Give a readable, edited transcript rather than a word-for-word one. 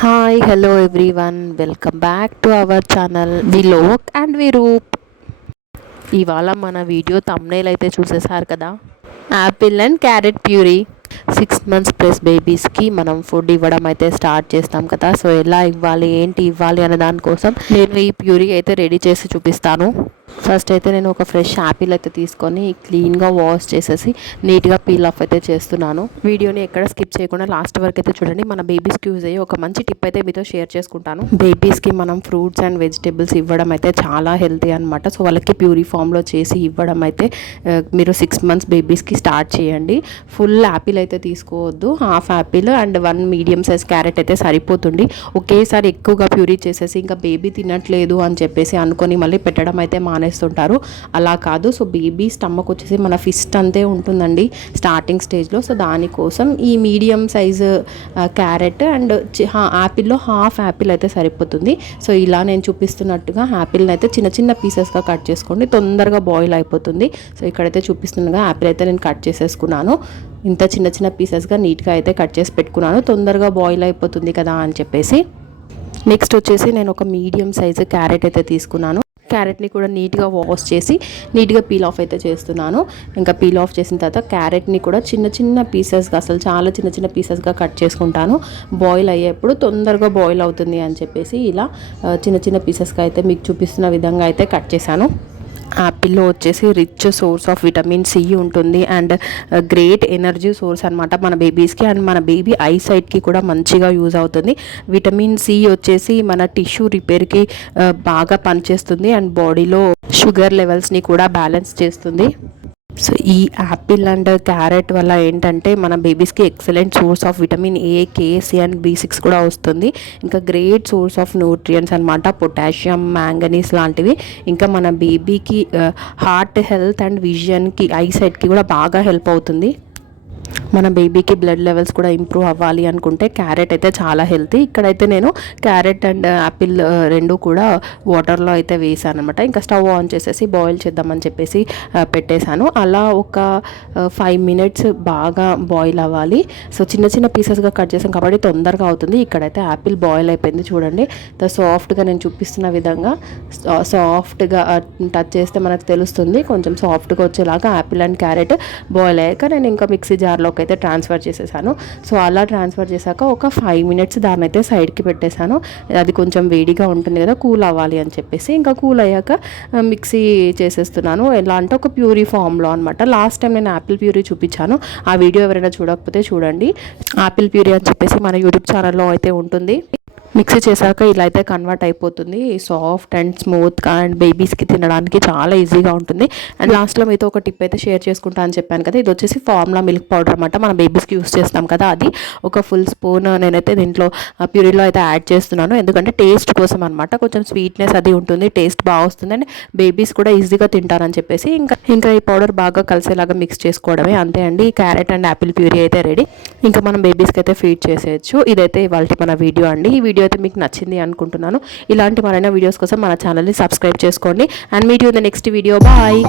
Hi hello everyone, welcome back to our channel Vilok and Viroop. ఇవాళ మన video thumbnail అయితే చూసేసారు కదా, apple and carrot puree. 6 months plus బేబీస్కి మనం ఫుడ్ ఇవ్వడం అయితే స్టార్ట్ చేస్తాం కదా. సో ఎలా ఇవ్వాలి, ఏంటి ఇవ్వాలి అనే దానికోసం నేను ఈ ప్యూరీ అయితే రెడీ చేసి చూపిస్తాను. ఫస్ట్ అయితే నేను ఒక ఫ్రెష్ యాపిల్ అయితే తీసుకొని క్లీన్గా వాష్ చేసేసి నీట్గా పీల్ ఆఫ్ అయితే చేస్తున్నాను. వీడియోని ఎక్కడ స్కిప్ చేయకుండా లాస్ట్ వరకు అయితే చూడండి. మన బేబీస్కి యూజ్ అయ్యే ఒక మంచి టిప్ అయితే మీతో షేర్ చేసుకుంటాను. బేబీస్కి మనం ఫ్రూట్స్ అండ్ వెజిటేబుల్స్ ఇవ్వడం అయితే చాలా హెల్తీ అనమాట. సో వాళ్ళకి ప్యూరీ ఫామ్లో చేసి ఇవ్వడం అయితే మీరు 6 months బేబీస్కి స్టార్ట్ చేయండి. ఫుల్ యాపిల్ అయితే తీసుకోవద్దు, half Apple and 1 medium size carrot అయితే సరిపోతుంది. ఒకేసారి ఎక్కువగా ప్యూరీ చేసేసి ఇంకా బేబీ తినట్లేదు అని చెప్పేసి అనుకొని మళ్ళీ పెట్టడం అయితే మానేస్తుంటారు. అలా కాదు. సో బేబీ స్టమక్ వచ్చేసి మన ఫిస్ట్ అంతే ఉంటుందండి స్టార్టింగ్ స్టేజ్లో. సో దానికోసం ఈ మీడియం సైజు క్యారెట్ అండ్ యాపిల్లో హాఫ్ యాపిల్ అయితే సరిపోతుంది. సో ఇలా నేను చూపిస్తున్నట్టుగా యాపిల్ని అయితే చిన్న చిన్న పీసెస్గా కట్ చేసుకోండి, తొందరగా బాయిల్ అయిపోతుంది. సో ఇక్కడైతే చూపిస్తుండగా యాపిల్ అయితే నేను కట్ చేసేసుకున్నాను. ఇంత చిన్న చిన్న పీసెస్గా నీట్గా అయితే కట్ చేసి పెట్టుకున్నాను, తొందరగా బాయిల్ అయిపోతుంది కదా అని చెప్పేసి. నెక్స్ట్ వచ్చేసి నేను ఒక మీడియం సైజు క్యారెట్ అయితే తీసుకున్నాను. క్యారెట్ని కూడా నీట్గా వాష్ చేసి నీట్గా పీల్ ఆఫ్ అయితే చేస్తున్నాను. ఇంకా పీల్ ఆఫ్ చేసిన తర్వాత క్యారెట్ని కూడా చిన్న చిన్న పీసెస్గా, అసలు చాలా చిన్న చిన్న పీసెస్గా కట్ చేసుకుంటాను. బాయిల్ అయ్యేప్పుడు తొందరగా బాయిల్ అవుతుంది అని చెప్పేసి ఇలా చిన్న చిన్న పీసెస్గా అయితే మీకు చూపిస్తున్న విధంగా అయితే కట్ చేశాను. యాపిల్లో వచ్చేసి rich source of vitamin C ఉంటుంది అండ్ గ్రేట్ ఎనర్జీ సోర్స్ అనమాట మన బేబీస్కి. అండ్ మన బేబీ ఐ సైట్కి కూడా మంచిగా యూజ్ అవుతుంది. విటమిన్ సి వచ్చేసి మన టిష్యూ రిపేర్కి బాగా పనిచేస్తుంది అండ్ బాడీలో షుగర్ లెవెల్స్ని కూడా బ్యాలెన్స్ చేస్తుంది. సో ఈ యాపిల్ అండ్ క్యారెట్ వల్ల ఏంటంటే మన బేబీస్కి excellent source of vitamin A, K C and B6 కూడా వస్తుంది. ఇంకా గ్రేట్ సోర్స్ ఆఫ్ న్యూట్రియంట్స్ అనమాట, పొటాషియం, మ్యాంగనీస్ లాంటివి. ఇంకా మన బేబీకి హార్ట్ హెల్త్ అండ్ విజన్కి, ఐ సైట్కి కూడా బాగా హెల్ప్ అవుతుంది. మన బేబీకి బ్లడ్ లెవెల్స్ కూడా ఇంప్రూవ్ అవ్వాలి అనుకుంటే క్యారెట్ అయితే చాలా హెల్తీ. ఇక్కడైతే నేను క్యారెట్ అండ్ యాపిల్ రెండు కూడా వాటర్లో అయితే వేసాను అనమాట. ఇంకా స్టవ్ ఆన్ చేసేసి బాయిల్ చేద్దామని చెప్పేసి పెట్టేశాను. అలా ఒక 5 minutes బాగా బాయిల్ అవ్వాలి. సో చిన్న చిన్న పీసెస్గా కట్ చేసాం కాబట్టి తొందరగా అవుతుంది. ఇక్కడైతే యాపిల్ బాయిల్ అయిపోయింది చూడండి. సాఫ్ట్గా నేను చూపిస్తున్న విధంగా సాఫ్ట్గా టచ్ చేస్తే మనకు తెలుస్తుంది. కొంచెం సాఫ్ట్గా వచ్చేలాగా యాపిల్ అండ్ క్యారెట్ బాయిల్ అయ్యాక నేను ఇంకా మిక్సీ జార్లోకి అయితే ట్రాన్స్ఫర్ చేసేసాను. సో అలా ట్రాన్స్ఫర్ చేశాక ఒక 5 minutes దాన్ని అయితే సైడ్కి పెట్టేశాను. అది కొంచెం వేడిగా ఉంటుంది కదా, కూల్ అవ్వాలి అని చెప్పేసి. ఇంకా కూల్ అయ్యాక మిక్సీ చేసేస్తున్నాను. ఎలా అంటే ఒక ప్యూరీ ఫామ్లో అనమాట. లాస్ట్ టైం నేను యాపిల్ ప్యూరీ చూపించాను, ఆ వీడియో ఎవరైనా చూడకపోతే చూడండి. యాపిల్ ప్యూరీ అని చెప్పేసి మన యూట్యూబ్ ఛానల్లో అయితే ఉంటుంది. మిక్సీ చేశాక ఇలా అయితే కన్వర్ట్ అయిపోతుంది. సాఫ్ట్ అండ్ స్మూత్గా అండ్ బేబీస్కి తినడానికి చాలా ఈజీగా ఉంటుంది. అండ్ లాస్ట్లో మీతో ఒక టిప్ అయితే షేర్ చేసుకుంటా అని చెప్పాను కదా, ఇది వచ్చేసి ఫార్ములా మిల్క్ పౌడర్ అనమాట. మన బేబీస్కి యూస్ చేస్తాం కదా, అది ఒక full spoon నేనైతే దీంట్లో ప్యూరీలో అయితే యాడ్ చేస్తున్నాను. ఎందుకంటే టేస్ట్ కోసం అనమాట. కొంచెం స్వీట్నెస్ అది ఉంటుంది, టేస్ట్ బాగా వస్తుంది అండ్ బేబీస్ కూడా ఈజీగా తింటారని చెప్పేసి ఇంకా ఈ పౌడర్ బాగా కలిసేలాగా మిక్స్ చేసుకోవడమే, అంతే అండి. ఈ క్యారెట్ అండ్ యాపిల్ ప్యూరీ అయితే రెడీ. ఇంకా మనం బేబీస్కి అయితే ఫీడ్ చేసేయచ్చు. ఇదైతే ఇవాళ మన వీడియో అండి. ఈ వీడియో అయితే మీకు నచ్చింది అనుకుంటున్నాను. ఇలాంటి మరైనా వీడియోస్ కోసం మన ఛానల్ని సబ్స్క్రైబ్ చేసుకోండి. And meet you in the next video. Bye.